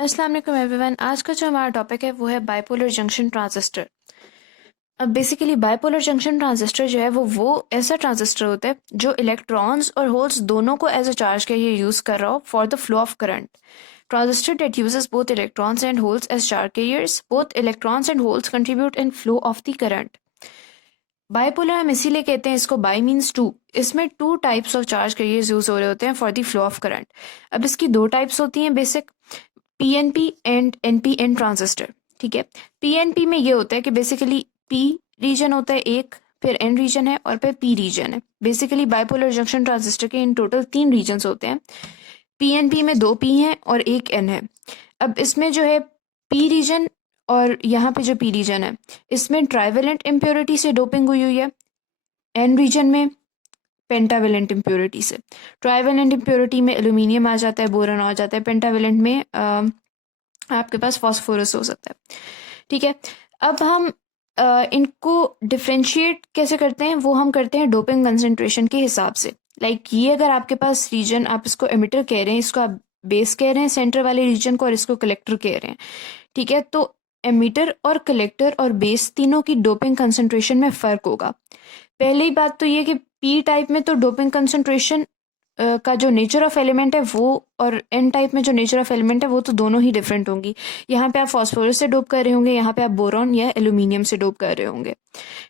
अस्सलाम वालेकुम एवरीवन। आज का जो हमारा टॉपिक है वो है बाइपोलर जंक्शन ट्रांजिस्टर। अब बेसिकली बाइपोलर जंक्शन ट्रांजिस्टर जो है वो ऐसा ट्रांजिस्टर होता है जो इलेक्ट्रॉन्स और होल्स दोनों को एज अ चार्ज के लिए यूज़ कर रहा हो for the flow of current. Transistor that uses both electrons and holes as charge carriers, both electrons and holes contribute in flow of the current. Bipolar हम इसीलिए कहते हैं इसको, बाई मीन्स टू। इसमें two types of charge carriers use हो रहे होते हैं for the flow of current. अब इसकी दो टाइप्स होती हैं basic, PNP and NPN transistor. ठीक है, पीएनपी में ये होता है कि बेसिकली पी रीजन होता है एक, फिर एन रीजन है और फिर पी रीजन है। बेसिकली बाइपोलर जंक्शन ट्रांजिस्टर के इन टोटल तीन रीजन्स होते हैं। पीएनपी में दो पी हैं और एक एन है। अब इसमें जो है पी रीजन और यहाँ पे जो पी रीजन है इसमें ट्राइवेलेंट इम्प्योरिटी से डोपिंग हुई है, एन रीजन में पेंटावेलेंट इम्प्योरिटी से। ट्राइवेलेंट इम्प्योरिटी में एल्यूमिनियम आ जाता है, बोरॉन आ जाता है। पेंटावेलेंट में आपके पास फास्फोरस हो सकता है। ठीक है, अब हम इनको डिफ्रेंशिएट कैसे करते हैं, वो हम करते हैं डोपिंग कंसेंट्रेशन के हिसाब से। ये अगर आपके पास रीजन, आप इसको एमिटर कह रहे हैं, इसको आप बेस कह रहे हैं सेंटर वाले रीजन को, और इसको कलेक्टर कह रहे हैं। ठीक है, तो एमिटर और कलेक्टर और बेस तीनों की डोपिंग कंसेंट्रेशन में फ़र्क होगा। पहली बात तो ये कि पी टाइप में तो डोपिंग कंसेंट्रेशन का जो नेचर ऑफ एलिमेंट है वो, और एन टाइप में जो नेचर ऑफ एलिमेंट है वो तो दोनों ही डिफरेंट होंगी। यहाँ पे आप फॉस्फोरस से डोप कर रहे होंगे, यहाँ पे आप बोरॉन या एल्यूमिनियम से डोप कर रहे होंगे।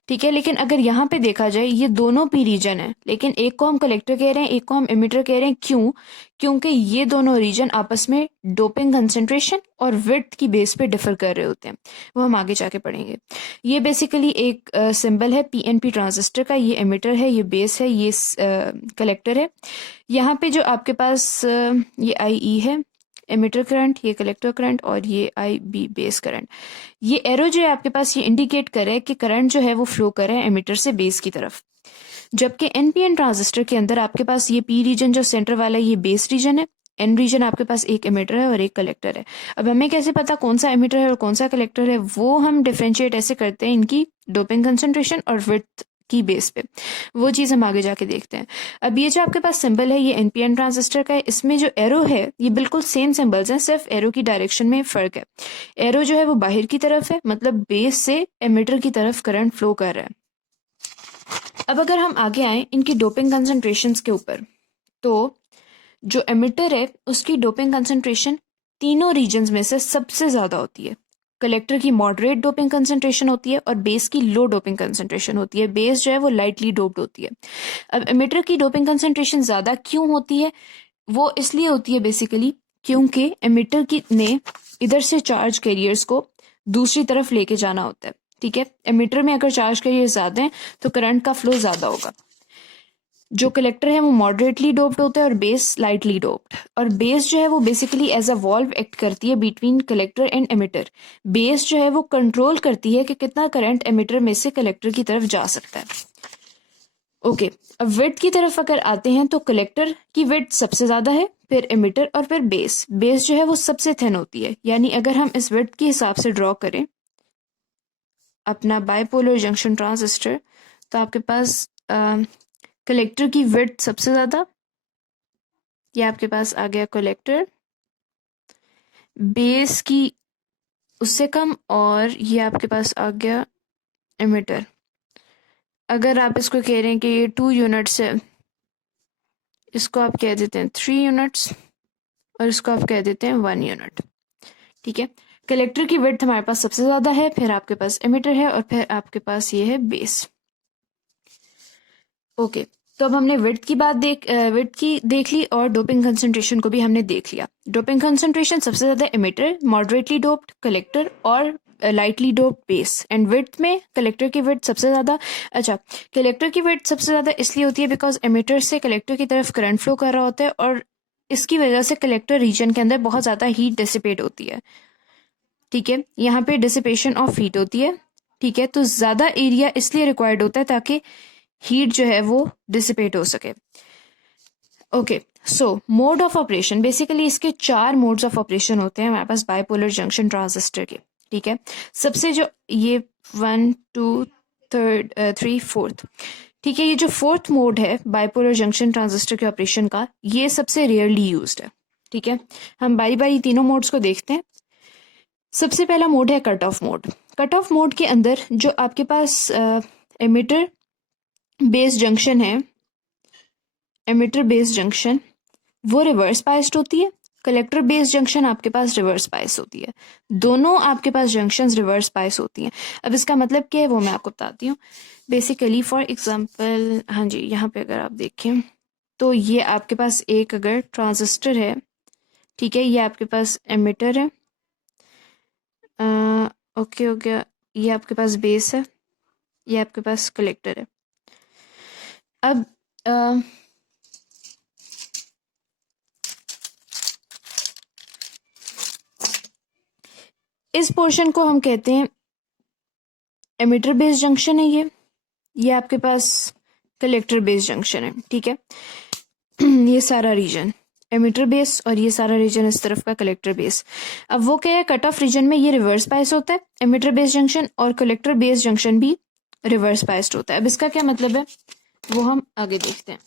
ठीक है, लेकिन अगर यहाँ पे देखा जाए ये दोनों पी रीजन है, लेकिन एक को हम कलेक्टर कह रहे हैं, एक को हम एमिटर कह रहे हैं। क्यों? क्योंकि ये दोनों रीजन आपस में डोपिंग कंसेंट्रेशन और विड्थ की बेस पे डिफर कर रहे होते हैं। वो हम आगे जाके पढ़ेंगे। ये बेसिकली एक सिंबल है पीएनपी ट्रांजिस्टर का। ये एमिटर है, ये बेस है, ये कलेक्टर है। यहाँ पे जो आपके पास ये आई ई है एमिटर करंट, ये कलेक्टर करंट, और ये आई बी बेस करंट। ये एरो जो है आपके पास ये इंडिकेट करे कि करंट जो है वो फ्लो कर रहा है एमिटर से बेस की तरफ। जबकि एनपीएन ट्रांजिस्टर के अंदर आपके पास ये पी रीजन जो सेंटर वाला है ये बेस रीजन है, एन रीजन आपके पास एक एमिटर है और एक कलेक्टर है। अब हमें कैसे पता कौन सा एमिटर है और कौन सा कलेक्टर है, वो हम डिफ्रेंशिएट ऐसे करते हैं इनकी डोपिंग कंसेंट्रेशन और विड्थ की बेस पे। वो चीज़ हम आगे जाके देखते हैं। अब ये जो आपके पास सिंबल है ये एनपीएन ट्रांजिस्टर का है। इसमें जो एरो है ये बिल्कुल सेम सिंबल्स हैं, सिर्फ एरो की डायरेक्शन में फ़र्क है। एरो जो है वो बाहर की तरफ है, मतलब बेस से एमिटर की तरफ करंट फ्लो कर रहा है। अब अगर हम आगे आए इनकी डोपिंग कंसंट्रेशंस के ऊपर, तो जो एमिटर है उसकी डोपिंग कंसंट्रेशन तीनों रीजन्स में से सबसे ज़्यादा होती है। कलेक्टर की मॉडरेट डोपिंग कंसंट्रेशन होती है और बेस की लो डोपिंग कंसंट्रेशन होती है। बेस जो है वो लाइटली डोप्ड होती है। अब एमिटर की डोपिंग कंसंट्रेशन ज़्यादा क्यों होती है? वो इसलिए होती है बेसिकली क्योंकि एमिटर की ने इधर से चार्ज कैरियर्स को दूसरी तरफ लेके जाना होता है। ठीक है, एमिटर में अगर चार्ज कैरियर ज़्यादा है तो करंट का फ्लो ज़्यादा होगा। जो कलेक्टर है वो मॉडरेटली डोप्ड होता है और बेस लाइटली डोप्ड। और बेस जो है वो बेसिकली एज अ वॉल्व एक्ट करती है between collector and emitter. Base जो है वो कंट्रोल करती है कि कितना करंट एमिटर में से कलेक्टर की तरफ जा सकता है। ओके, अब विड्थ की तरफ अगर आते हैं तो कलेक्टर की विड्थ सबसे ज़्यादा है, फिर एमिटर और फिर बेस। बेस जो है वो सबसे थिन होती है। यानी अगर हम इस विड्थ के हिसाब से ड्रॉ करें अपना बाइपोलर जंक्शन ट्रांजिस्टर, तो आपके पास कलेक्टर की विड्थ सबसे ज़्यादा, ये आपके पास आ गया कलेक्टर, बेस की उससे कम, और ये आपके पास आ गया एमिटर। अगर आप इसको कह रहे हैं कि ये 2 यूनिट्स है, इसको आप कह देते हैं 3 यूनिट्स, और इसको आप कह देते हैं 1 यूनिट। ठीक है, कलेक्टर की विड्थ हमारे पास सबसे ज़्यादा है, फिर आपके पास एमिटर है, और फिर आपके पास ये है बेस। ओके, तो अब हमने विड्थ की देख ली और डोपिंग कंसंट्रेशन को भी हमने देख लिया। डोपिंग कंसंट्रेशन सबसे ज़्यादा एमिटर, मॉडरेटली डोप्ड कलेक्टर, और lightly doped base. And width में कलेक्टर की विड्थ सबसे ज़्यादा। अच्छा, कलेक्टर की विड्थ सबसे ज़्यादा इसलिए होती है बिकॉज एमिटर से कलेक्टर की तरफ करंट फ्लो कर रहा होता है, और इसकी वजह से कलेक्टर रीजन के अंदर बहुत ज़्यादा हीट डिसिपेट होती है। ठीक है, यहाँ पे डिसिपेशन ऑफ हीट होती है। ठीक है, तो ज़्यादा एरिया इसलिए रिक्वायर्ड होता है ताकि हीट जो है वो डिसिपेट हो सके। Okay, so mode of operation, basically इसके 4 मोड्स ऑफ ऑपरेशन होते हैं हमारे पास बाइपोलर जंक्शन ट्रांजिस्टर के। ठीक है, सबसे जो ये 1 2 3 4, ठीक है, ये जो 4th मोड है बाइपोलर जंक्शन ट्रांजिस्टर के ऑपरेशन का, ये सबसे रेयरली यूज्ड है। ठीक है, हम बारी बारी तीनों मोड्स को देखते हैं। सबसे पहला मोड है cut off mode. Cut off mode के अंदर जो आपके पास एमिटर बेस जंक्शन है, एमिटर बेस जंक्शन वो रिवर्स बायस्ड होती है, कलेक्टर बेस जंक्शन आपके पास रिवर्स बायस होती है। दोनों आपके पास जंक्शंस रिवर्स बायस होती हैं। अब इसका मतलब क्या है वो मैं आपको बताती हूँ। बेसिकली फॉर एग्जांपल, हाँ जी, यहाँ पे अगर आप देखें तो ये आपके पास एक अगर ट्रांजिस्टर है, ठीक है, ये आपके पास एमिटर है, ओके हो गया, ये आपके पास बेस है, ये आपके पास कलेक्टर है। अब इस पोर्शन को हम कहते हैं एमिटर बेस जंक्शन है, ये आपके पास कलेक्टर बेस जंक्शन है, ठीक है। ये सारा रीजन एमिटर बेस और ये सारा रीजन इस तरफ का कलेक्टर बेस। अब वो क्या है, कट ऑफ रीजन में ये रिवर्स बायस होता है, एमिटर बेस जंक्शन और कलेक्टर बेस जंक्शन भी रिवर्स बायस्ड होता है। अब इसका क्या मतलब है वो हम आगे देखते हैं।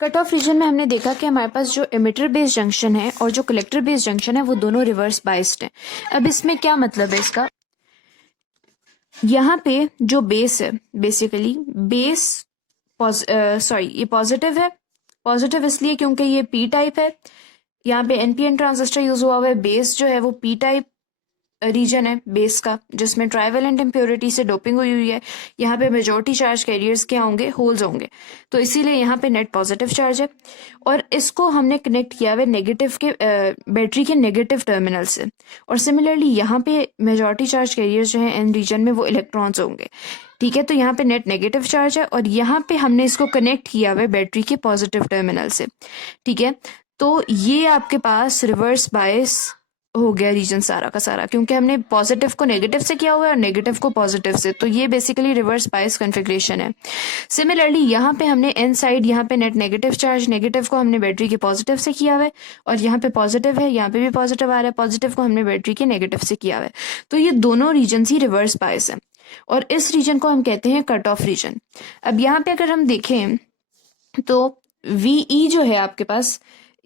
कट ऑफ रीजन में हमने देखा कि हमारे पास जो एमिटर बेस जंक्शन है और जो कलेक्टर बेस जंक्शन है वो दोनों रिवर्स बायस्ड हैं। अब इसमें क्या मतलब है इसका, यहाँ पे जो बेस है, बेसिकली बेस ये पॉजिटिव है। पॉजिटिव इसलिए क्योंकि ये पी टाइप है, यहाँ पे एनपीएन ट्रांजिस्टर यूज हुआ हुआ है। बेस जो है वो पी टाइप रीजन है बेस का, जिसमें ट्राइवेलेंट इम्प्योरिटी से डोपिंग हुई हुई है। यहाँ पे मेजॉरिटी चार्ज कैरियर्स क्या होंगे, होल्स होंगे, तो इसीलिए यहाँ पे नेट पॉजिटिव चार्ज है। और इसको हमने कनेक्ट किया हुआ नेगेटिव के बैटरी के नेगेटिव टर्मिनल से। और सिमिलरली यहाँ पे मेजॉरिटी चार्ज कैरियर्स जो है एन रीजन में वो इलेक्ट्रॉन्स होंगे, ठीक है। तो यहाँ पे नेट नेगेटिव चार्ज है और यहाँ पे हमने इसको कनेक्ट किया हुआ है बैटरी के पॉजिटिव टर्मिनल से, ठीक है। तो ये आपके पास रिवर्स बायस हो गया रीजन सारा का सारा, क्योंकि हमने पॉजिटिव को नेगेटिव से किया हुआ है और नेगेटिव को पॉजिटिव से, तो ये बेसिकली रिवर्स बायस कॉन्फ़िगरेशन है। सिमिलरली यहाँ पे हमने एन साइड, यहाँ पे नेट नेगेटिव चार्ज, नेगेटिव को हमने बैटरी के पॉजिटिव से किया हुआ है और यहाँ पे पॉजिटिव है, यहाँ पे भी पॉजिटिव आ रहा है, पॉजिटिव को हमने बैटरी के नेगेटिव से किया हुआ है। तो ये दोनों रीजन ही रिवर्स बायस है और इस रीजन को हम कहते हैं कट ऑफ रीजन। अब यहाँ पे अगर हम देखें तो वीई जो है आपके पास,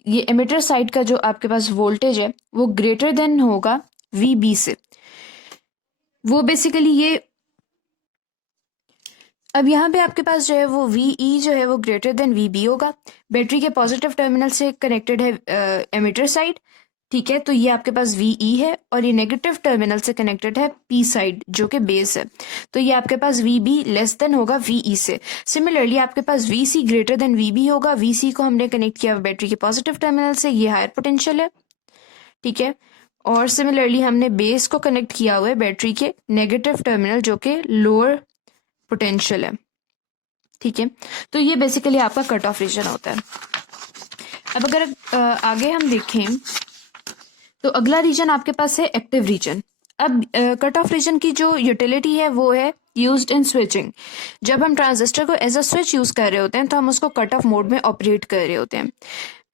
ये एमिटर साइड का जो आपके पास वोल्टेज है वो ग्रेटर देन होगा वीबी से। वो बेसिकली ये, अब यहाँ पे आपके पास जो है वो वीई जो है वो ग्रेटर देन वीबी होगा। बैटरी के पॉजिटिव टर्मिनल से कनेक्टेड है एमिटर साइड, ठीक है। तो ये आपके पास वीई है और ये नेगेटिव टर्मिनल से कनेक्टेड है पी साइड जो कि बेस है। तो ये आपके पास वीबी लेस देन होगा वीई से। सिमिलरली आपके पास वीसी ग्रेटर देन वीबी होगा। वीसी को हमने कनेक्ट किया बैटरी के पॉजिटिव टर्मिनल से, ये हायर पोटेंशियल है, ठीक है। और सिमिलरली हमने बेस को कनेक्ट किया हुआ है बैटरी के नेगेटिव टर्मिनल जो कि लोअर पोटेंशियल है, ठीक है। तो ये बेसिकली आपका कट ऑफ रीजन होता है। अब अगर आगे हम देखें तो अगला रीजन आपके पास है एक्टिव रीजन। अब कट ऑफ रीजन की जो यूटिलिटी है वो है यूज्ड इन स्विचिंग। जब हम ट्रांजिस्टर को एज अ स्विच यूज कर रहे होते हैं तो हम उसको कट ऑफ मोड में ऑपरेट कर रहे होते हैं।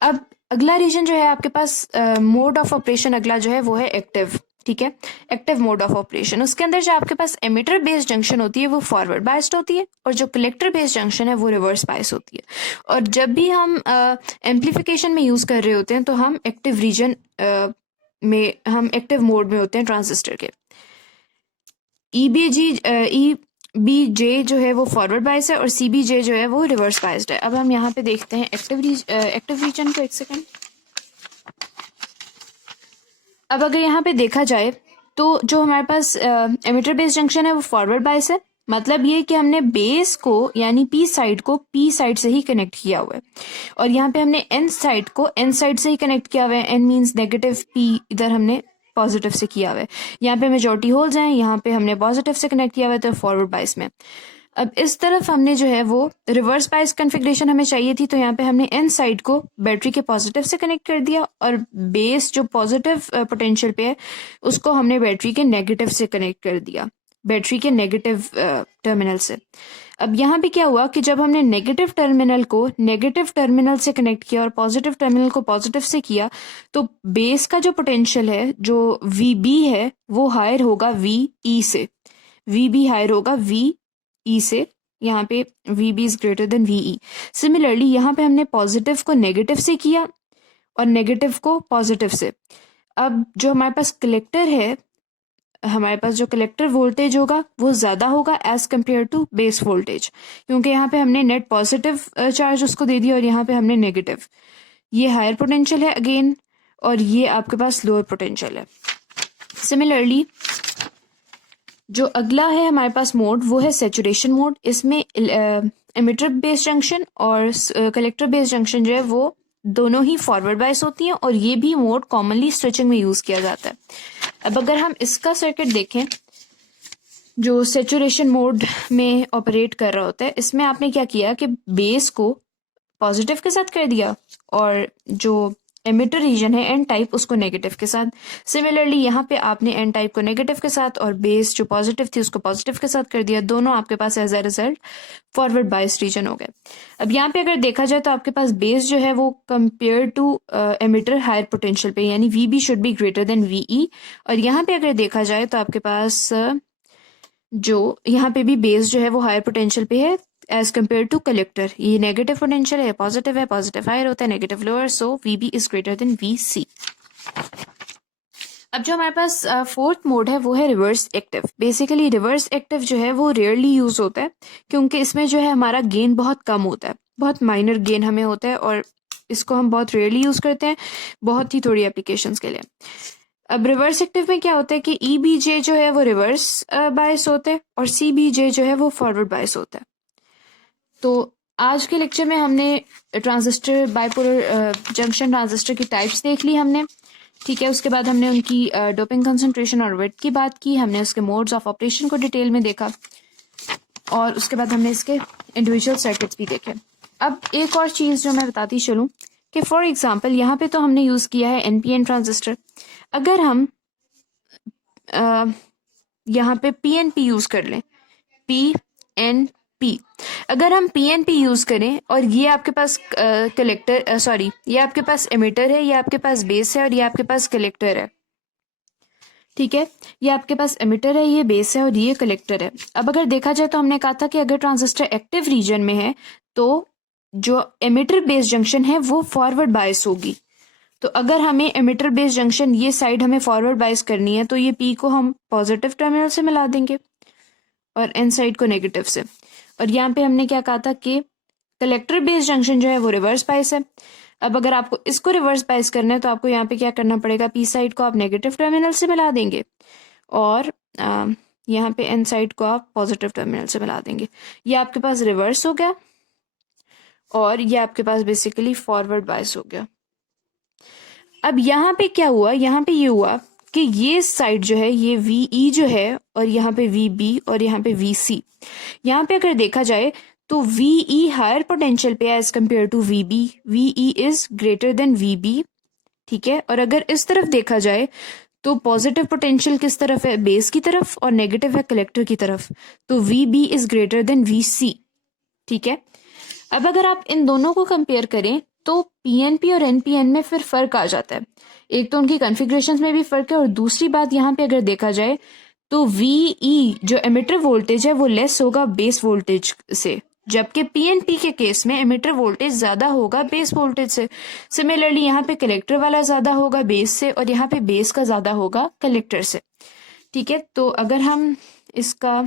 अब अगला रीजन जो है आपके पास मोड ऑफ ऑपरेशन, अगला जो है वो है एक्टिव, ठीक है, एक्टिव मोड ऑफ ऑपरेशन। उसके अंदर जो आपके पास एमिटर बेस्ड जंक्शन होती है वो फॉरवर्ड बायस्ड होती है और जो कलेक्टर बेस्ड जंक्शन है वो रिवर्स बायस होती है। और जब भी हम एम्पलीफिकेशन में यूज कर रहे होते हैं तो हम एक्टिव रीजन में, हम एक्टिव मोड में होते हैं ट्रांजिस्टर के। ईबीजे जो है वो फॉरवर्ड बायस है और सीबीजे जो है वो रिवर्स बायस्ड है। अब हम यहाँ पे देखते हैं एक्टिव रीजन को, एक सेकेंड। अब अगर यहाँ पे देखा जाए तो जो हमारे पास एमिटर बेस जंक्शन है वो फॉरवर्ड बायस है। मतलब ये कि हमने बेस को यानी पी साइड को पी साइड से ही कनेक्ट किया हुआ है और यहाँ पे हमने एन साइड को एन साइड से ही कनेक्ट किया हुआ है। एन मीन्स नेगेटिव, पी इधर हमने पॉजिटिव से किया हुआ है। यहाँ पे मेजॉरिटी होल्स हैं, यहाँ पे हमने पॉजिटिव से कनेक्ट किया हुआ है तो फॉरवर्ड बायस में। अब इस तरफ हमने जो है वो रिवर्स बायस कॉन्फ़िगरेशन हमें चाहिए थी, तो यहाँ पे हमने एन साइड को बैटरी के पॉजिटिव से कनेक्ट कर दिया और बेस जो पॉजिटिव पोटेंशियल पे है उसको हमने बैटरी के नेगेटिव से कनेक्ट कर दिया। बैटरी के नेगेटिव टर्मिनल से। अब यहाँ पे क्या हुआ कि जब हमने नेगेटिव टर्मिनल को नेगेटिव टर्मिनल से कनेक्ट किया और पॉजिटिव टर्मिनल को पॉजिटिव से किया, तो बेस का जो पोटेंशियल है, जो VB है, वो हायर होगा VE से। VB हायर होगा VE से। यहाँ पे VB is greater than VE। Similarly यहाँ पे हमने पॉजिटिव को नेगेटिव से किया और नेगेटिव को पॉजिटिव से। अब जो हमारे पास कलेक्टर है, हमारे पास जो कलेक्टर वोल्टेज होगा वो ज़्यादा होगा as compare to base voltage, क्योंकि यहाँ पे हमने नेट पॉजिटिव चार्ज उसको दे दिया और यहाँ पे हमने नेगेटिव। ये हायर पोटेंशियल है अगेन, और ये आपके पास लोअर पोटेंशियल है। सिमिलरली जो अगला है हमारे पास मोड, वो है सेचुरेशन मोड। इसमें एमिटर बेस जंक्शन और कलेक्टर बेस जंक्शन जो है वो दोनों ही फॉरवर्ड बायस होती हैं, और ये भी मोड कॉमनली स्विचिंग में यूज़ किया जाता है। अब अगर हम इसका सर्किट देखें जो सेचुरेशन मोड में ऑपरेट कर रहा होता है, इसमें आपने क्या किया कि बेस को पॉजिटिव के साथ कर दिया और जो एमिटर रीजन है एन टाइप उसको नेगेटिव के साथ। सिमिलरली यहाँ पे आपने एन टाइप को नेगेटिव के साथ और बेस जो पॉजिटिव थी उसको पॉजिटिव के साथ कर दिया। दोनों आपके पास as a result forward bias region हो गए। अब यहाँ पे अगर देखा जाए तो आपके पास बेस जो है वो compare to emitter higher potential पे, यानी VB should be greater than VE। और यहाँ पे अगर देखा जाए तो आपके पास जो यहाँ पे भी बेस जो है वो हायर पोटेंशियल पे है एज कम्पेयर टू कलेक्टर। ये नेगेटिव पोटेंशियल है, पॉजिटिव हायर होता है, negative lower, so VB is greater then VC। अब जो हमारे पास फोर्थ मोड है वो है reverse active. Basically reverse active जो है वो रेयरली यूज होता है, क्योंकि इसमें जो है हमारा गेन बहुत कम होता है, बहुत माइनर गेन हमें होता है, और इसको हम बहुत रेयरली यूज करते हैं, बहुत ही थोड़ी एप्लीकेशंस के लिए। अब रिवर्स एक्टिव में क्या होता है कि EBJ जो है वो रिवर्स बायस होता है और CBJ जो है वो फॉरवर्ड बायस होता है। तो आज के लेक्चर में हमने ट्रांजिस्टर, बाइपोलर जंक्शन ट्रांजिस्टर की टाइप्स देख ली हमने, ठीक है। उसके बाद हमने उनकी डोपिंग कंसंट्रेशन और वेट की बात की, हमने उसके मोड्स ऑफ ऑपरेशन को डिटेल में देखा, और उसके बाद हमने इसके इंडिविजुअल सर्किट्स भी देखे। अब एक और चीज़ जो मैं बताती चलूँ कि फॉर एग्जांपल यहाँ पे तो हमने यूज़ किया है NPN ट्रांजिस्टर। अगर हम यहाँ पे PNP यूज़ कर लें, PNP, अगर हम PNP यूज़ करें और ये आपके पास कलेक्टर ये आपके पास एमिटर है, ये आपके पास बेस है और ये आपके पास कलेक्टर है, ठीक है। ये आपके पास एमिटर है, ये बेस है और ये कलेक्टर है। अब अगर देखा जाए तो हमने कहा था कि अगर ट्रांजिस्टर एक्टिव रीजन में है तो जो एमिटर बेस जंक्शन है वो फॉरवर्ड बायस होगी। तो अगर हमें एमिटर बेस जंक्शन ये साइड हमें फॉरवर्ड बायस करनी है तो ये P को हम पॉजिटिव टर्मिनल से मिला देंगे और N साइड को नेगेटिव से। और यहाँ पे हमने क्या कहा था कि कलेक्टर बेस जंक्शन जो है वो रिवर्स बायस है। अब अगर आपको इसको रिवर्स बायस करना है तो आपको यहाँ पे क्या करना पड़ेगा, P साइड को आप नेगेटिव टर्मिनल से मिला देंगे और यहाँ पे N साइड को आप पॉजिटिव टर्मिनल से मिला देंगे। ये आपके पास रिवर्स हो गया और ये आपके पास बेसिकली फॉरवर्ड बायस हो गया। अब यहाँ पे क्या हुआ, यहाँ पे ये हुआ कि ये साइड जो है ये VE जो है और यहाँ पे VB और यहाँ पे VC। यहाँ पे अगर देखा जाए तो VE हायर पोटेंशियल पे है as compare to VB, VE is greater than VB, ठीक है। और अगर इस तरफ देखा जाए तो पॉजिटिव पोटेंशियल किस तरफ है, बेस की तरफ, और नेगेटिव है कलेक्टर की तरफ, तो VB is greater then VC, ठीक है। अब अगर आप इन दोनों को कंपेयर करें तो PNP और NPN में फिर फर्क आ जाता है। एक तो उनकी कॉन्फ़िगरेशंस में भी फर्क है, और दूसरी बात यहाँ पे अगर देखा जाए तो VE जो एमिटर वोल्टेज है वो लेस होगा बेस वोल्टेज से, जबकि PNP के केस में एमिटर वोल्टेज ज्यादा होगा बेस वोल्टेज से। सिमिलरली यहाँ पे कलेक्टर वाला ज्यादा होगा बेस से और यहाँ पे बेस का ज्यादा होगा कलेक्टर से, ठीक है। तो अगर हम इसका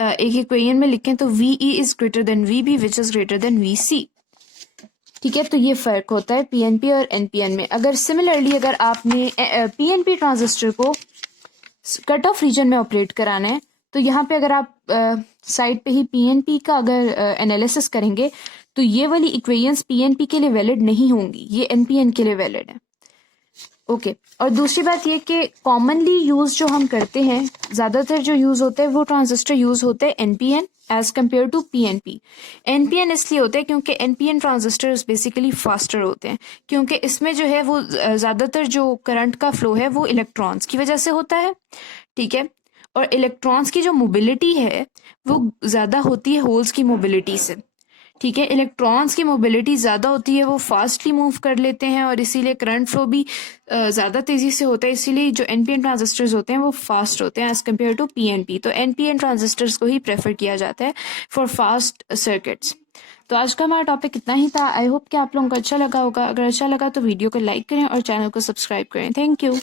एक इक्वेशन में लिखें तो VE is greater than VB which is greater then VC, ठीक है। तो ये फर्क होता है PNP और NPN में। अगर सिमिलरली अगर आपने PNP ट्रांजिस्टर को कट ऑफ रीजन में ऑपरेट कराना है तो यहाँ पे अगर आप साइड पे ही PNP का अगर एनालिसिस करेंगे तो ये वाली इक्वेशंस PNP के लिए वैलिड नहीं होंगी, ये NPN के लिए वैलिड है, ओके। और दूसरी बात ये कि कॉमनली यूज जो हम करते हैं, ज़्यादातर जो यूज़ होते हैं वो ट्रांजिस्टर यूज़ होते हैं NPN as compare to PNP। NPN इसलिए होते हैं क्योंकि NPN ट्रांजिस्टर्स बेसिकली फास्टर होते हैं, क्योंकि इसमें जो है वो ज़्यादातर जो करंट का फ्लो है वो इलेक्ट्रॉन्स की वजह से होता है, ठीक है। और इलेक्ट्रॉन्स की जो मोबिलिटी है वो ज़्यादा होती है होल्स की मोबिलिटी से। ठीक है, इलेक्ट्रॉन्स की मोबिलिटी ज़्यादा होती है, वो फास्टली मूव कर लेते हैं और इसीलिए करंट फ्लो भी ज़्यादा तेज़ी से होता है। इसीलिए जो एनपीएन ट्रांजिस्टर्स होते हैं वो फास्ट होते हैं एज़ कम्पेयर टू पीएनपी। तो एनपीएन ट्रांजिस्टर्स को ही प्रेफर किया जाता है फॉर फास्ट सर्किट्स। तो आज का हमारा टॉपिक इतना ही था। आई होप कि आप लोगों को अच्छा लगा होगा। अगर अच्छा लगा तो वीडियो को लाइक करें और चैनल को सब्सक्राइब करें। Thank you.